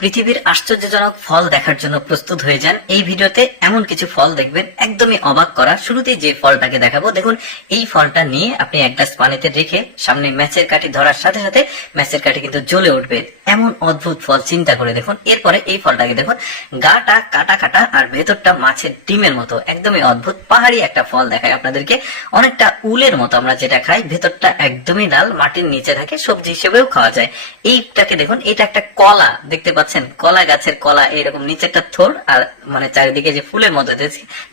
পৃথিবীর আশ্চর্যজনক ফল দেখার জন্য প্রস্তুত হয়ে যান। এই ভিডিওতে এমন কিছু ফল দেখবেন, একদমই অবাক করা। শুরুতেই যে ফলটাকে দেখাবো, দেখুন, এই ফলটা নিয়ে আপনি এক গ্লাস পানিতে রেখে সামনে ম্যাচের কাঠি ধরার সাথে সাথে ম্যাচের কাঠি কিন্তু জ্বলে উঠবে। এমন অদ্ভুত ফল, চিন্তা করে দেখুন। এরপরে এই ফলটাকে দেখুন, গাটা কাটা কাটা আর ভেতরটা মাছের ডিমের মতো, একদমই অদ্ভুত, পাহাড়ি একটা ফল দেখায় আপনাদেরকে। অনেকটা উলের মতো আমরা যেটা খাই, ভেতরটা একদমই লাল, মাটির নিচে থাকে, সবজি হিসেবেও খাওয়া যায়। এইটাকে দেখুন, এটা একটা কলা, দেখতে পাচ্ছেন, কলা গাছের কলা, এরকম নিচেরটা থোর, আর মানে চারিদিকে যে ফুলের মতো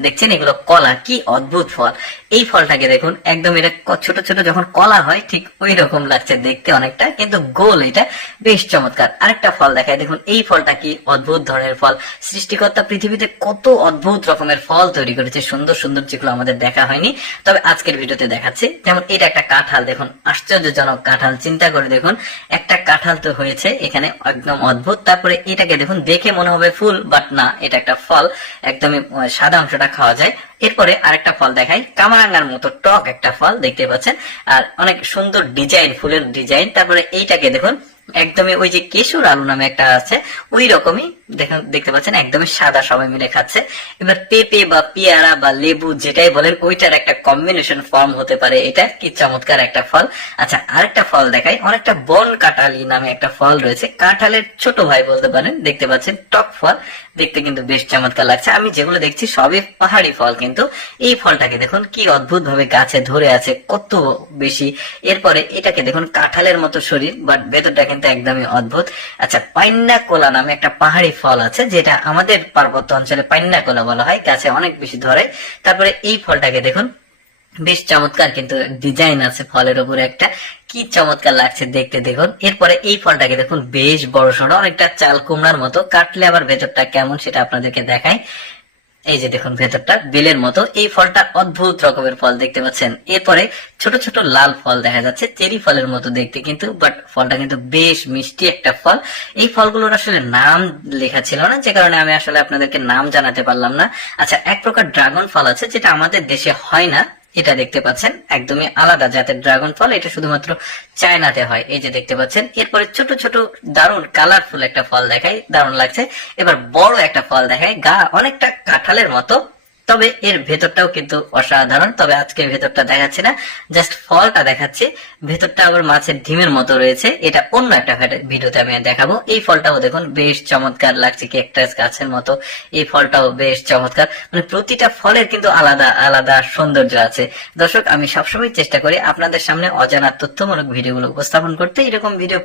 দেখছেন এগুলো কলা, কি অদ্ভুত ফল। এই ফলটাকে দেখুন, একদম এটা ছোট ছোট যখন কলা হয়, ঠিক ওই রকম লাগছে দেখতে অনেকটা, কিন্তু গোল এটা বেশ চমৎকার। আরেকটা ফল দেখায় দেখুন, এই ফলটা কি অদ্ভুত ধরনের ফল। সৃষ্টিকর্তা পৃথিবীতে কত অদ্ভুত রকমের ফল তৈরি করেছে, সুন্দর সুন্দর যেগুলো আমাদের দেখা হয়নি। তবে আজকের ভিডিওতে দেখাচ্ছে, যেমন এটা একটা কাঁঠাল, দেখুন, আশ্চর্যজনক কাঁঠাল, চিন্তা করে দেখুন, একটা কাঁঠাল তো হয়েছে, এখানে একদম অদ্ভুত তারপরে এটাকে দেখুন, দেখে মনে হবে ফুল বাট না, এটা একটা ফল। একদমই সাদা অংশটা খাওয়া যায়। এরপরে আরেকটা ফল দেখাই। কামারাঙ্গার মতো টক একটা ফল, দেখতে পাচ্ছেন। আর অনেক সুন্দর ডিজাইন, ফুলের ডিজাইন। তারপরে এইটাকে দেখুন একদমই ওই যে কেশুর আলু নামে একটা আছে ওই রকমই দেখুন দেখতে পাচ্ছেন, একদমই সাদা সবাই মিলে খাচ্ছে। এবার পেঁপে বা পেয়ারা বা লেবু যেটাই বলেন, ওইটার একটা কম্বিনেশন ফর্ম হতে পারে। এটা কি চমৎকার একটা ফল। আচ্ছা আরেকটা ফল দেখাই। অনেকটা বন কাঁঠালি নামে একটা ফল রয়েছে। কাঁঠালের ছোট ভাই বলতে পারেন, দেখতে পাচ্ছেন, টক ফল। দেখতে কিন্তু বেশ চমৎকার লাগছে। আমি যেগুলো দেখছি, সবই পাহাড়ি ফল কিন্তু। এই ফলটাকে দেখুন, কি অদ্ভুত ভাবে গাছে ধরে আছে, কত বেশি। এরপরে এটাকে দেখুন, কাঁঠালের মতো শরীর বাট ভেতরটা কিন্তু একদমই অদ্ভুত। আচ্ছা পাইন্না কোলা নামে একটা পাহাড়ি ফল আছে, যেটা আমাদের পার্বত্য অঞ্চলে পাইন্না কোলা বলা হয়, গাছে অনেক বেশি ধরে। তারপরে এই ফলটাকে দেখুন, বেশ চমৎকার কিন্তু ডিজাইন আছে ফলের উপরে একটা। কি চমৎকার লাগছে দেখতে দেখুন। এরপরে এই ফলটাকে দেখুন, বেশ বড় সড়ো অনেকটা চাল কুমড়ার মতো। কাটলে আবার ভেতরটা কেমন সেটা আপনাদেরকে দেখাই। এই যে দেখুন ভেতরটা, বেলের মতো। এই ফলটা অদ্ভুত রকমের ফল দেখতে পাচ্ছেন। এরপরে ছোট ছোট লাল ফল দেখা যাচ্ছে, চেরি ফলের মতো দেখতে কিন্তু বাট ফলটা কিন্তু বেশ মিষ্টি একটা ফল। এই ফলগুলোর আসলে নাম লেখা ছিল না, যে কারণে আমি আসলে আপনাদেরকে নাম জানাতে পারলাম না। আচ্ছা এক প্রকার ড্রাগন ফল আছে, যেটা আমাদের দেশে হয় না। এটা দেখতে পাচ্ছেন, একদমই আলাদা জাতের ড্রাগন ফল, এটা শুধুমাত্র চায়নাতে হয়। এই যে দেখতে পাচ্ছেন, এরপরে ছোট ছোট দারুণ কালারফুল একটা ফল দেখায় দারুণ লাগছে। এবার বড় একটা ফল দেখায় গা অনেকটা কাঁঠালের মতো। তবে এর ভেতরটাও কিন্তু অসাধারণ। তবে আজকে ভেতরটা দেখাচ্ছি না জাস্ট ফলটা দেখাচ্ছি। ভেতরটা আবার মাছের ডিমের মতো রয়েছে। এটা অন্য একটা ভিডিওতে আমি দেখাবো। এই ফলটাও দেখুন, বেশ চমৎকার লাগছে ক্যাকটাস গাছের মতো। এই ফলটাও বেশ চমৎকার। মানে প্রতিটা ফলের কিন্তু আলাদা আলাদা সৌন্দর্য আছে। দর্শক, আমি সবসময় চেষ্টা করি আপনাদের সামনে অজানা তথ্যমূলক ভিডিওগুলো উপস্থাপন করতে। এরকম ভিডিও